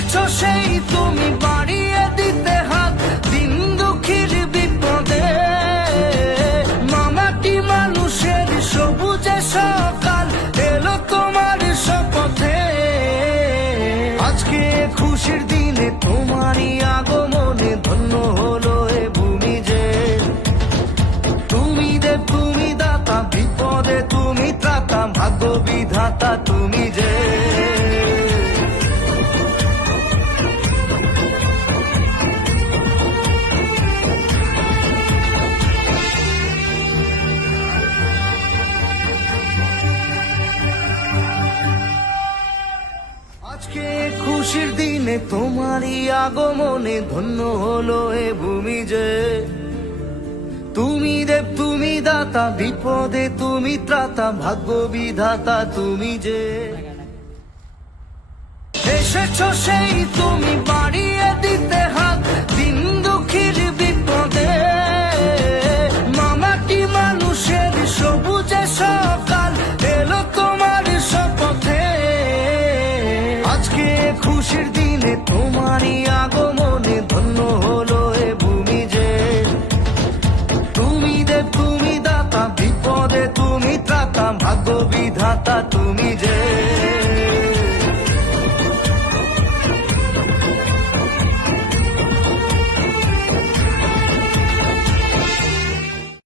এসেছো সেই তুমি বাড়িয়ে দিতে হাত দিন দুঃখীর বিপদে। মামাটি মানুষের সবুজে সকাল এলো তোমার শপথে। আজকে খুশির দিনে তোমারই আগমনে ধন্য হলো এ ভূমি যে। তুমি দেব তুমি দাতা, বিপদে তুমি ত্রাতা, ভাগ্য বিধাতা তুমি যে। আজকে খুশির দিনে তোমারই আগমনে ধন্য হলো এ ভূমি যে। তুমি দেব তুমি দাতা, বিপদে তুমি ত্রাতা, ভাগ্য বিধাতা তুমি যে। এসেছো সেই তুমি